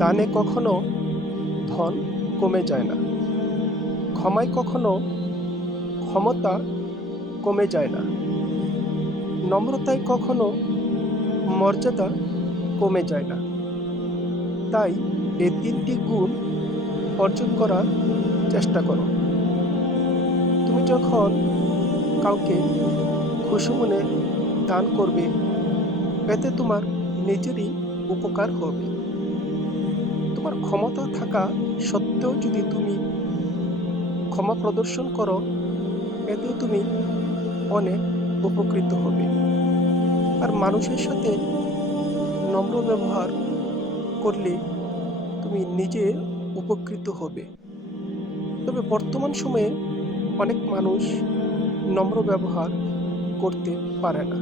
দানে কখনো ধন কমে যায় না, ক্ষমায় কখনো ক্ষমতা কমে যায় না, নম্রতায় কখনো মর্যাদা কমে যায় না। তাই এই তিনটি গুণ অর্জন করার চেষ্টা করো। তুমি যখন কাউকে খুশি মনে দান করবে, এতে তোমার নিজেরই উপকার হবে। তোমার ক্ষমতা থাকা সত্ত্বেও যদি তুমি ক্ষমা প্রদর্শন করো, এতেও তুমি অনেক উপকৃত হবে। আর মানুষের সাথে নম্র ব্যবহার করলে তুমি নিজে উপকৃত হবে। তবে বর্তমান সময়ে অনেক মানুষ নম্র ব্যবহার করতে পারে না।